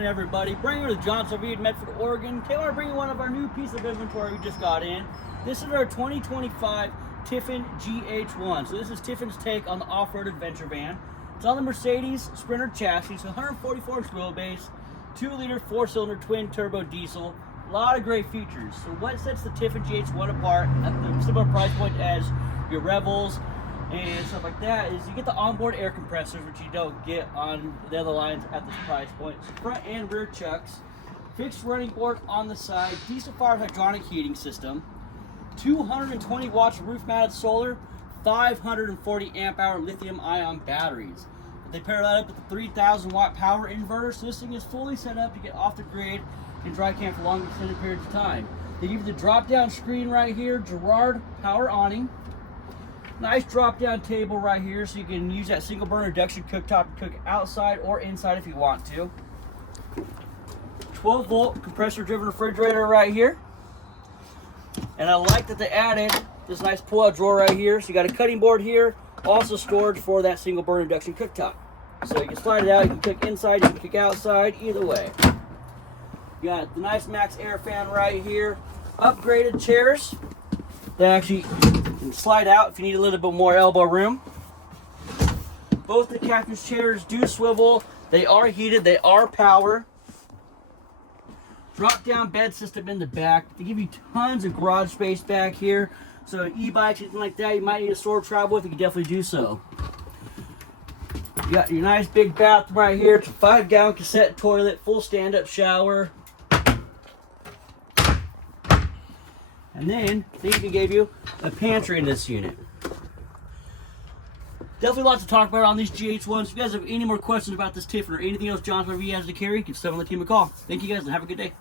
morning, everybody. Bringing you to Johnson RV in Medford, Oregon. Today I want to bring you one of our new pieces of inventory we just got in. This is our 2025 Tiffin GH1. So this is Tiffin's take on the off-road adventure van. It's on the Mercedes Sprinter chassis, so 144-inch wheelbase, 2-liter 4-cylinder twin-turbo diesel. A lot of great features. So what sets the Tiffin GH1 apart at the similar price point as your Rebels and stuff like that is you get the onboard air compressors, which you don't get on the other lines at this price point. So front and rear chucks, fixed running board on the side, diesel fired hydronic heating system, 220 watts roof mounted solar, 540 amp hour lithium ion batteries. They pair that up with the 3,000 watt power inverter, so this thing is fully set up to get off the grid and dry camp for long extended periods of time. They give you the drop down screen right here, Girard power awning. Nice drop down table right here, so you can use that single burner induction cooktop to cook outside or inside if you want to. 12 volt compressor driven refrigerator right here. And I like that they added this nice pull out drawer right here. So you got a cutting board here, also storage for that single burner induction cooktop. So you can slide it out, you can cook inside, you can cook outside, either way. You got the nice Max air fan right here. Upgraded chairs that actually can slide out if you need a little bit more elbow room. Both the captain's chairs do swivel. They are heated, they are power. Drop down bed system in the back. They give you tons of garage space back here. So e-bikes, anything like that, you might need a store to travel with, you can definitely do so. You got your nice big bathroom right here. It's a 5-gallon cassette toilet, full stand-up shower. And then they even gave you a pantry in this unit. Definitely lots to talk about on these GH1s. If you guys have any more questions about this Tiffin or anything else Johnson RV has to carry, give someone on the team a call. Thank you guys and have a good day.